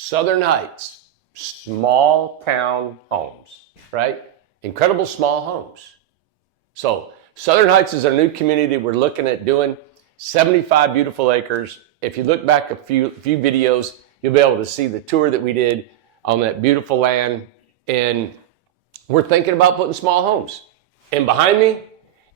Southern Heights, small town homes, right? Incredible small homes. So Southern Heights is our new community. We're looking at doing 75 beautiful acres. If you look back a few videos, you'll be able to see the tour that we did on that beautiful land. And we're thinking about putting small homes. And behind me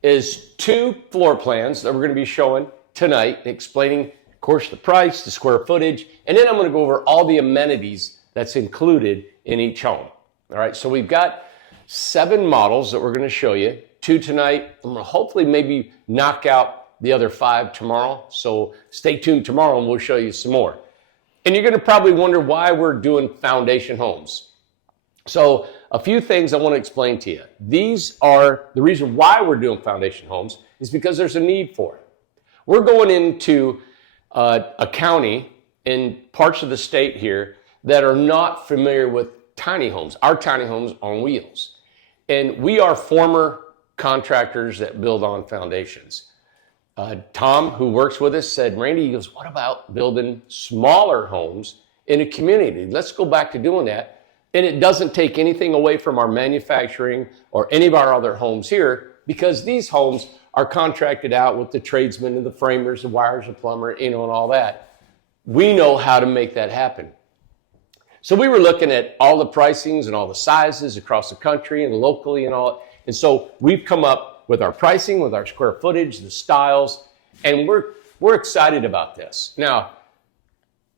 is 2 floor plans that we're going to be showing tonight, explaining, of course, the price, the square footage, and then I'm going to go over all the amenities that's included in each home. All right, so we've got 7 models that we're going to show you, 2 tonight. I'm going to hopefully maybe knock out the other 5 tomorrow. So stay tuned tomorrow and we'll show you some more. And you're going to probably wonder why we're doing foundation homes. So a few things I want to explain to you. These are the reason why we're doing foundation homes is because there's a need for it. We're going into a county in parts of the state here that are not familiar with tiny homes, our tiny homes on wheels. And we are former contractors that build on foundations. Tom, who works with us, said, Randy, he goes, what about building smaller homes in a community? Let's go back to doing that. And it doesn't take anything away from our manufacturing or any of our other homes here because these homes are contracted out with the tradesmen and the framers, the wires, the plumber, and all that. We know how to make that happen. So we were looking at all the pricings and all the sizes across the country and locally and all. And so we've come up with our pricing, with our square footage, the styles, and we're excited about this. Now,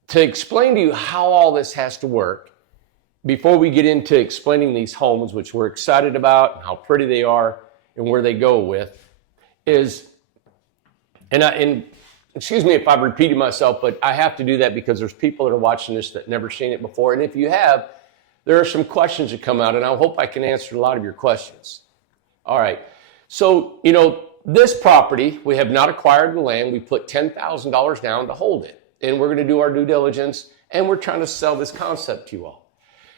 to explain to you how all this has to work, before we get into explaining these homes, which we're excited about, and how pretty they are, and where they go with, is, and excuse me if I've repeated myself, but I have to do that because there's people that are watching this that never seen it before. And if you have, there are some questions that come out, and I hope I can answer a lot of your questions. All right. So, this property, we have not acquired the land. We put $10,000 down to hold it. And we're going to do our due diligence, and we're trying to sell this concept to you all.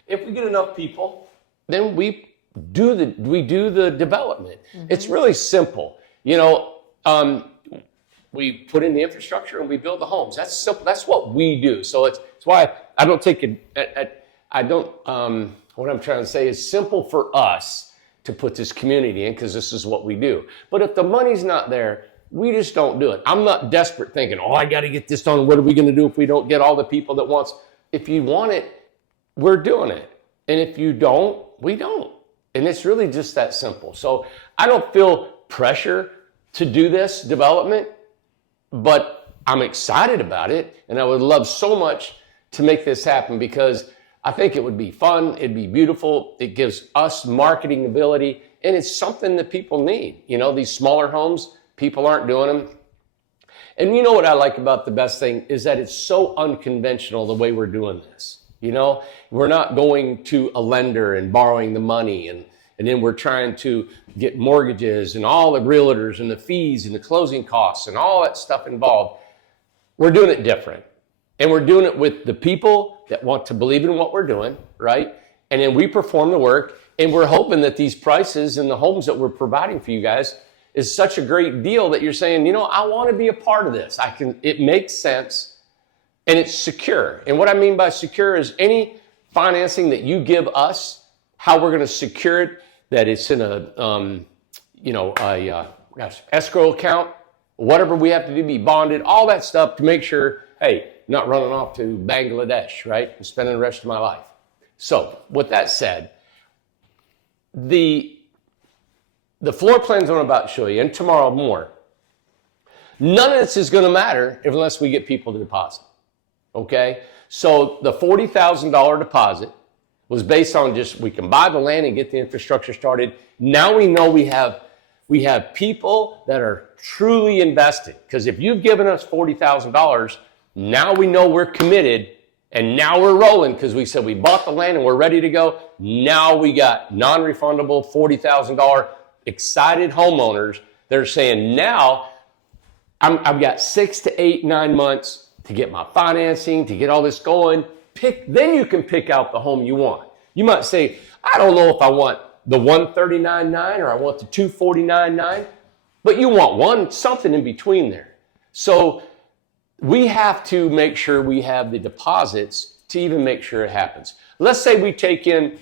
If we get enough people, then we do the development. Mm-hmm. It's really simple. We put in the infrastructure and we build the homes. That's simple. That's what we do. So it's why I don't take it. What I'm trying to say is simple for us to put this community in because this is what we do. But if the money's not there, we just don't do it. I'm not desperate thinking, I got to get this done. What are we going to do if we don't get all the people that wants? If you want it, we're doing it. And if you don't, we don't. And it's really just that simple. So I don't feel pressure to do this development, but I'm excited about it. And I would love so much to make this happen because I think it would be fun. It'd be beautiful. It gives us marketing ability. And it's something that people need. These smaller homes, people aren't doing them. And you know what I like about the best thing is that it's so unconventional the way we're doing this. We're not going to a lender and borrowing the money and then we're trying to get mortgages and all the realtors and the fees and the closing costs and all that stuff involved. We're doing it different. And we're doing it with the people that want to believe in what we're doing, right? And then we perform the work and we're hoping that these prices and the homes that we're providing for you guys is such a great deal that you're saying, I want to be a part of this. It makes sense. And it's secure. And what I mean by secure is any financing that you give us, how we're going to secure it, that it's in escrow account, whatever we have to do, be bonded, all that stuff to make sure, hey, not running off to Bangladesh, right, and spending the rest of my life. So with that said, the floor plans I'm about to show you, and tomorrow more, none of this is going to matter unless we get people to deposit. Okay, so the $40,000 deposit was based on we can buy the land and get the infrastructure started. Now we know we have people that are truly invested. Because if you've given us $40,000, now we know we're committed and now we're rolling because we said we bought the land and we're ready to go. Now we got non-refundable $40,000 excited homeowners that are saying now I've got 6 to 8, 9 months to get my financing, to get all this going. Then you can pick out the home you want. You might say, I don't know if I want the 139.9 or I want the 249.9, but you want something in between there. So we have to make sure we have the deposits to even make sure it happens. Let's say we take in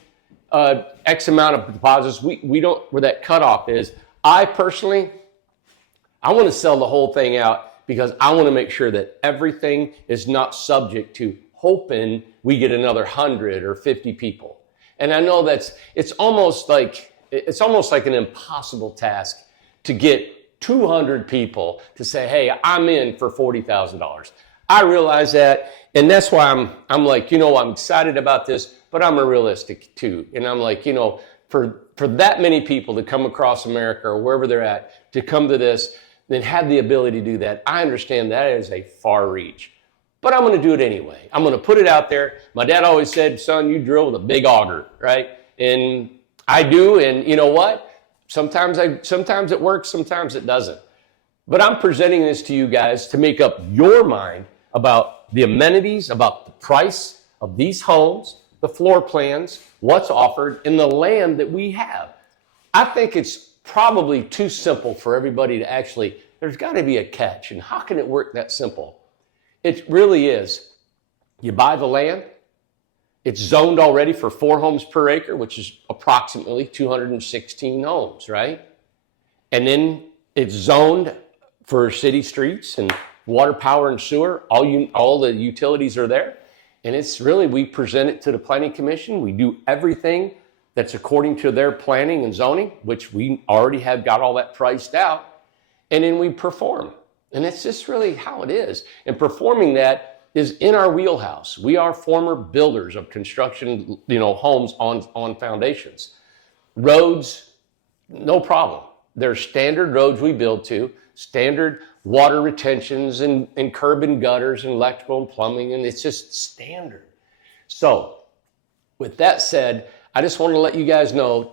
X amount of deposits. We don't, where that cutoff is. I personally, I want to sell the whole thing out because I want to make sure that everything is not subject to hoping we get another 100 or 50 people. And I know it's almost like an impossible task to get 200 people to say, hey, I'm in for $40,000. I realize that, and that's why I'm like, I'm excited about this, but I'm a realistic too. And I'm like, for that many people to come across America or wherever they're at to come to this, then have the ability to do that. I understand that is a far reach, but I'm going to do it anyway. I'm going to put it out there. My dad always said, son, you drill with a big auger, right? And I do, and you know what? Sometimes it works, sometimes it doesn't. But I'm presenting this to you guys to make up your mind about the amenities, about the price of these homes, the floor plans, what's offered, and the land that we have. I think it's probably too simple for everybody to actually, there's got to be a catch. And how can it work that simple? It really is. You buy the land, it's zoned already for 4 homes per acre, which is approximately 216 homes, right? And then it's zoned for city streets and water, power, and sewer. All the utilities are there. And it's really, we present it to the Planning Commission. We do everything that's according to their planning and zoning, which we already have got all that priced out. And then we perform. And it's just really how it is. And performing that is in our wheelhouse. We are former builders of construction, homes on foundations. Roads, no problem. There's standard roads we build to, standard water retentions and curb and gutters and electrical and plumbing, and it's just standard. So with that said, I just want to let you guys know,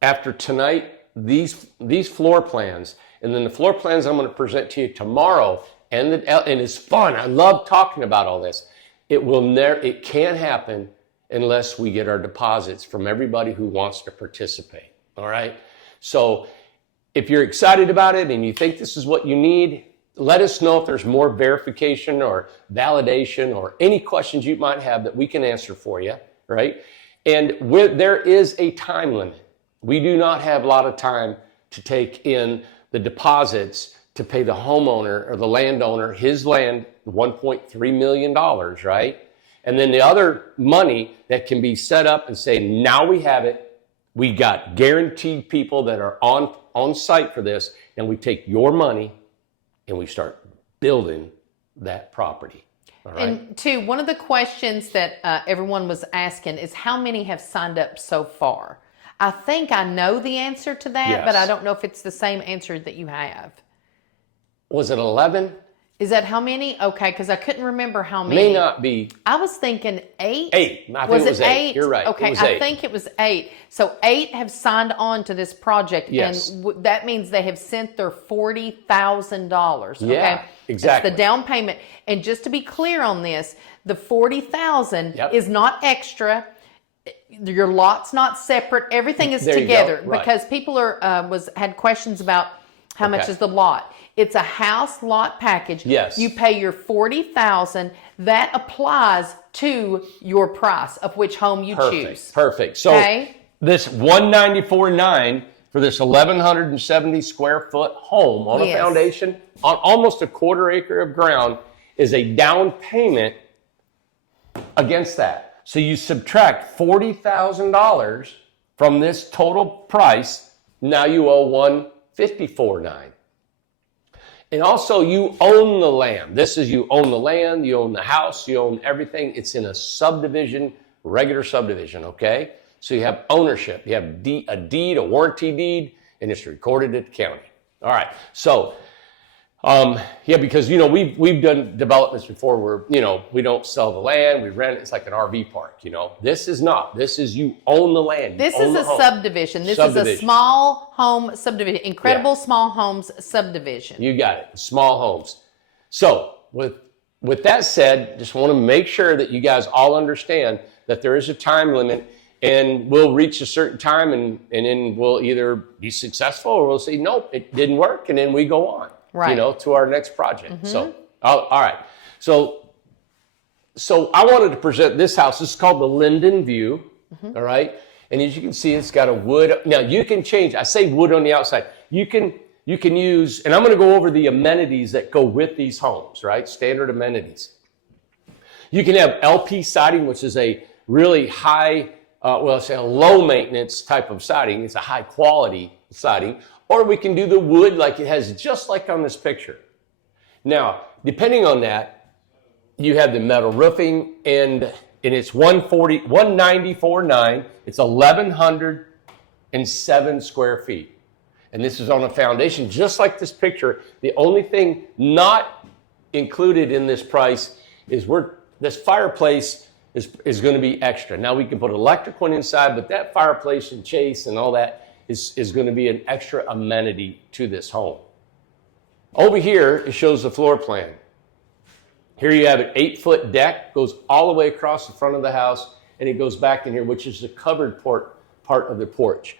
after tonight, these floor plans, and then the floor plans I'm going to present to you tomorrow, and it's fun. I love talking about all this. It can't happen unless we get our deposits from everybody who wants to participate. All right. So if you're excited about it and you think this is what you need, let us know if there's more verification or validation or any questions you might have that we can answer for you. Right. And there is a time limit. We do not have a lot of time to take in the deposits to pay the homeowner or the landowner his land, $1.3 million, right? And then the other money that can be set up and say, now we have it. We got guaranteed people that are on site for this, and we take your money and we start building that property. All right? And two, one of the questions that everyone was asking is how many have signed up so far? I think I know the answer to that, Yes. but I don't know if it's the same answer that you have. Was it 11? Is that how many? Okay, because I couldn't remember how many. May not be. I was thinking 8. 8. I think it was 8. You're right. Okay, it was 8. I think it was 8. So 8 have signed on to this project, Yes. and that means they have sent their $40,000. Okay? Yeah, exactly. It's the down payment. And just to be clear on this, the $40,000 Yep. is not extra. Your lot's not separate. Everything is There you go. together Right. because people had questions about how much Okay. is the lot. It's a house lot package. Yes. You pay your $40,000. That applies to your price of which home you choose. Perfect. So Okay. this $194,900 for this 1,170 square foot home on a Yes. foundation on almost a quarter acre of ground is a down payment against that. So you subtract $40,000 from this total price. Now you owe $154,900. And also you own the land. This is, you own the land, you own the house, you own everything. It's in a subdivision, regular subdivision, okay? So you have ownership. You have a deed, a warranty deed, and it's recorded at the county. All right. So, because, we've done developments before where, we don't sell the land, we rent it. It's like an RV park, This is not. This is, you own the land. This is a subdivision. This is a small home subdivision. Incredible Small Homes subdivision. You got it. Small homes. So with that said, just want to make sure that you guys all understand that there is a time limit, and we'll reach a certain time and then we'll either be successful or we'll say, nope, it didn't work. And then we go on, Right. to our next project. So, all right. So So I wanted to present this house. This is called the Linden View, all right? And as you can see, it's got a wood. Now you can change. I say wood on the outside. You can use, and I'm going to go over the amenities that go with these homes, right? Standard amenities. You can have LP siding, which is a really high, say a low maintenance type of siding. It's a high quality siding. Or we can do the wood like it has, just like on this picture. Now, depending on that, you have the metal roofing, and it's 194.9. It's 1,107 square feet. And this is on a foundation, just like this picture. The only thing not included in this price is this fireplace is going to be extra. Now we can put electric one inside, but that fireplace and chase and all that is going to be an extra amenity to this home. Over here, it shows the floor plan. Here you have an 8-foot deck, goes all the way across the front of the house, and it goes back in here, which is the covered part of the porch.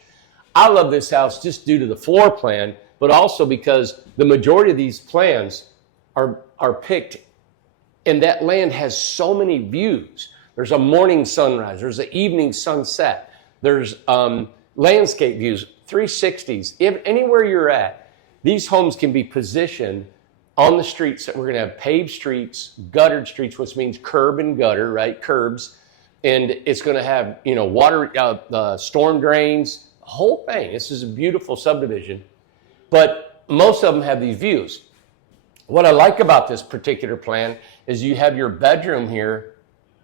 I love this house just due to the floor plan, but also because the majority of these plans are picked, and that land has so many views. There's a morning sunrise, there's an evening sunset, there's landscape views, 360s. Anywhere you're at, these homes can be positioned on the streets that we're going to have paved streets, guttered streets, which means curb and gutter, right? Curbs. And it's going to have, water, storm drains, the whole thing. This is a beautiful subdivision. But most of them have these views. What I like about this particular plan is you have your bedroom here,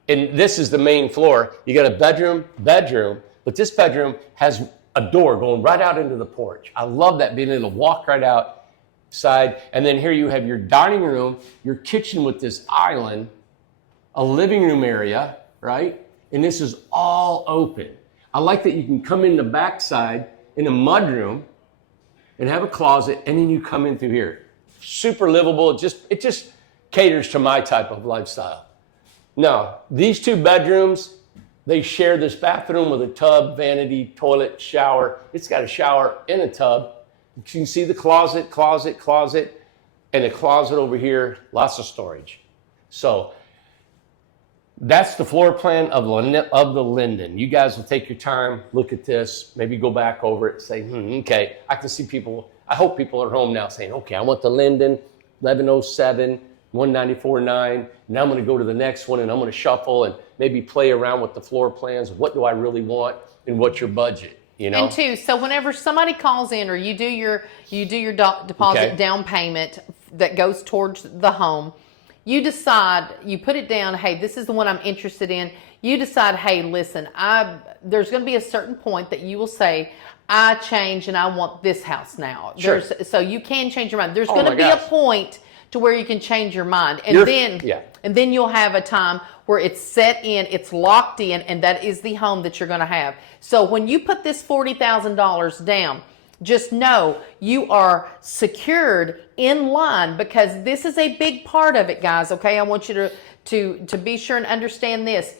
and this is the main floor. You got a bedroom, but this bedroom has a door going right out into the porch. I love that, being able to walk right outside. And then here you have your dining room, your kitchen with this island, a living room area, right? And this is all open. I like that you can come in the backside in a mudroom and have a closet, and then you come in through here. Super livable. It just caters to my type of lifestyle. Now, these two bedrooms, they share this bathroom with a tub, vanity, toilet, shower. It's got a shower and a tub. You can see the closet, and a closet over here, lots of storage. So that's the floor plan of the Linden. You guys will take your time, look at this, maybe go back over it, say, okay. I can see people, I hope people are home now saying, okay, I want the Linden, 1107, 194.9. Now I'm going to go to the next one, and I'm going to shuffle and maybe play around with the floor plans. What do I really want, and what's your budget? And two, so whenever somebody calls in, or you do your deposit down payment that goes towards the home, you decide, you put it down, hey, this is the one I'm interested in. You decide, hey, listen, there's going to be a certain point that you will say, I change and I want this house now. Sure. So you can change your mind. There's going to be a point to where you can change your mind. And then you'll have a time where it's set in, it's locked in, and that is the home that you're going to have. So when you put this $40,000 down, just know you are secured in line, because this is a big part of it, guys. Okay, I want you to be sure and understand this.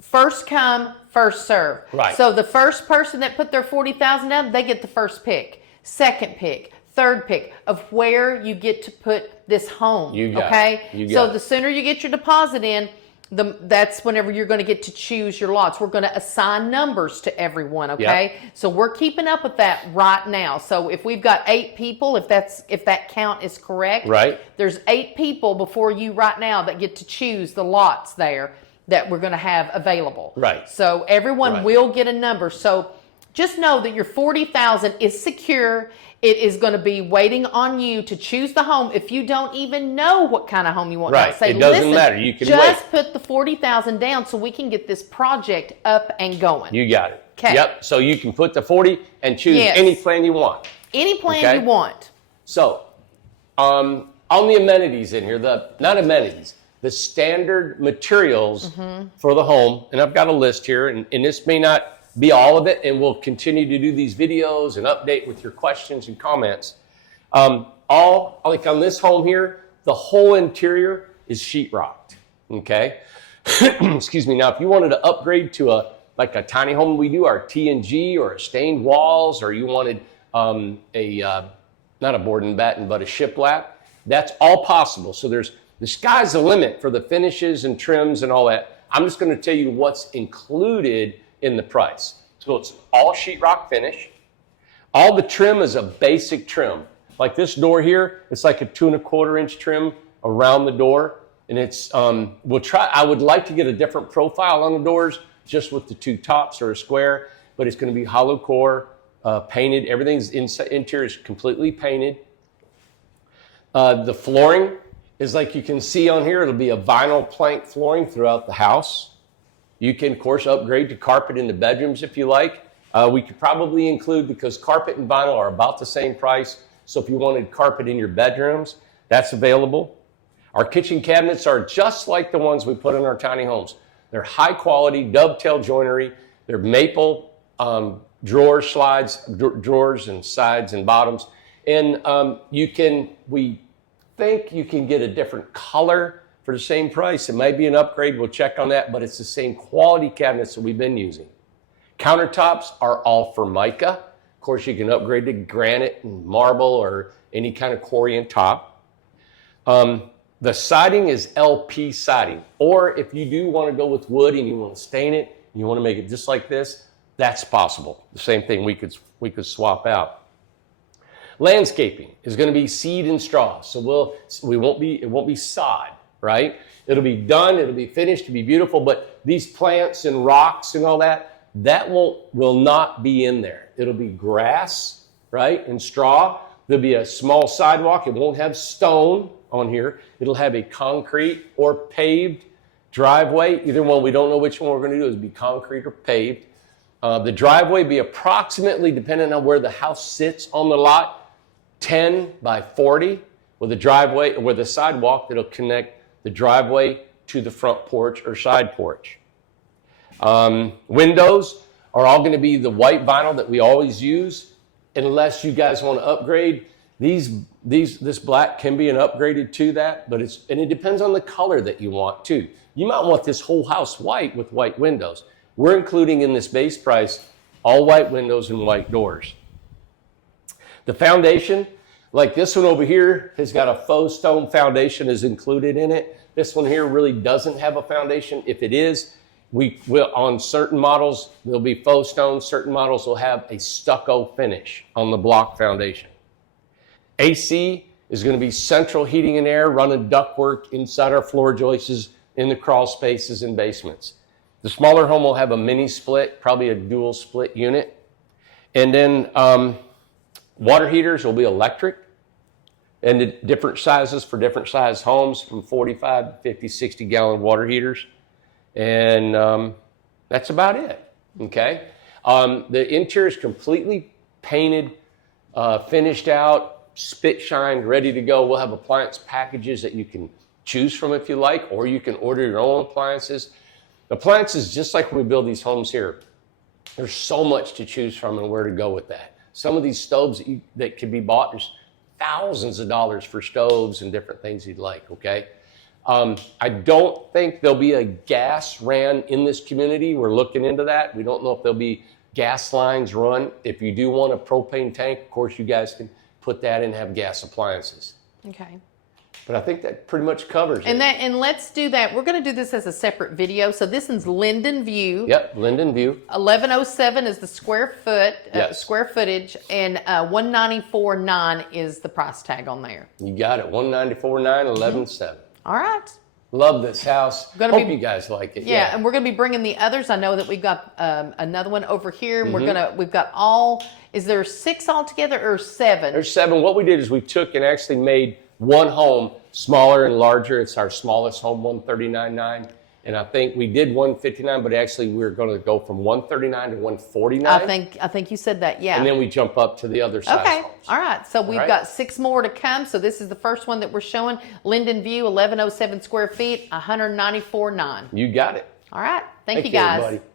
First come, first serve. Right. So the first person that put their $40,000 down, they get the first pick, second pick, third pick of where you get to put this home. You got it. So the sooner you get your deposit in, that's whenever you're going to get to choose your lots. We're going to assign numbers to everyone, okay? Yep. So we're keeping up with that right now. So if we've got 8 people, if that count is correct, right, there's 8 people before you right now that get to choose the lots there that we're going to have available. Right. So everyone will get a number. So just know that your $40,000 is secure. It is going to be waiting on you to choose the home. If you don't even know what kind of home you want, say, it doesn't matter. You can just put the $40,000 down so we can get this project up and going. You got it. Okay. Yep. So you can put the 40 and choose any plan you want. Any plan you want. So, on the amenities in here, not amenities, the standard materials for the home, and I've got a list here, and this may not be all of it, and we'll continue to do these videos and update with your questions and comments. All, like on this home here, the whole interior is sheetrocked, okay? Excuse me. Now, if you wanted to upgrade to a tiny home, we do our T&G or a stained walls, or you wanted not a board and batten, but a shiplap, that's all possible. So there's The sky's the limit for the finishes and trims and all that. I'm just going to tell you what's included in the price. So it's all sheetrock finish. All the trim is a basic trim. Like this door here, it's like a 2¼ inch trim around the door. And it's, I would like to get a different profile on the doors, just with the 2 tops or a square, but it's going to be hollow core, painted. Everything's interior is completely painted. The flooring is like you can see on here, it'll be a vinyl plank flooring throughout the house. You can, of course, upgrade to carpet in the bedrooms if you like. We could probably include, because carpet and vinyl are about the same price, so if you wanted carpet in your bedrooms, that's available. Our kitchen cabinets are just like the ones we put in our tiny homes. They're high quality, dovetail joinery. They're maple drawers and sides and bottoms. And we think you can get a different color for the same price. It might be an upgrade. We'll check on that, but it's the same quality cabinets that we've been using. Countertops are all Formica. Of course, you can upgrade to granite and marble or any kind of Corian top. The siding is LP siding, or if you do want to go with wood and you want to stain it, and you want to make it just like this, that's possible. The same thing we could swap out. Landscaping is going to be seed and straw, so it won't be sod, right? It'll be done, it'll be finished, it'll be beautiful, but these plants and rocks and all that will not be in there. It'll be grass, right, and straw. There'll be a small sidewalk. It won't have stone on here. It'll have a concrete or paved driveway. Either one, we don't know which one we're going to do. It'll be concrete or paved. The driveway be approximately, depending on where the house sits on the lot, 10 by 40 with a driveway, with a sidewalk that'll connect the driveway to the front porch or side porch. Windows are all going to be the white vinyl that we always use, unless you guys want to upgrade. This black can be an upgraded to that, but it depends on the color that you want too. You might want this whole house white with white windows. We're including in this base price all white windows and white doors. The foundation, like this one over here, has got a faux stone foundation is included in it. This one here really doesn't have a foundation. If it is, we will, on certain models, there'll be faux stone. Certain models will have a stucco finish on the block foundation. AC is going to be central heating and air, running ductwork inside our floor joists, in the crawl spaces and basements. The smaller home will have a mini split, probably a dual split unit. And then water heaters will be electric, and the different sizes for different size homes, from 45 to 50, 60 gallon water heaters. And that's about it, okay? The interior is completely painted, finished out, spit shined, ready to go. We'll have appliance packages that you can choose from if you like, or you can order your own appliances. Appliances, just like when we build these homes here, there's so much to choose from and where to go with that. Some of these stoves that can be bought, there's thousands of dollars for stoves and different things you'd like, okay? I don't think there'll be a gas ran in this community. We're looking into that. We don't know if there'll be gas lines run. If you do want a propane tank, of course, you guys can put that in and have gas appliances. Okay. But I think that pretty much covers it. And let's do that. We're going to do this as a separate video. So this is Linden View. Yep, Linden View. 1107 is the square footage, and 194.9 is the price tag on there. You got it. 194.9, 11.7. All right. Love this house. Hope you guys like it. Yeah, and we're going to be bringing the others. I know that we've got another one over here, and we've got all. Is there 6 altogether or 7? There's 7. What we did is we took and actually made one home smaller and larger. It's our smallest home, 139.9. And I think we did 159, but actually we're going to go from 139 to 149. I think you said that, yeah. And then we jump up to the other size homes. All right. So we've got 6 more to come. So this is the first one that we're showing. Linden View, 1107 square feet, 194.9. You got it. All right. Thank you, guys. Everybody.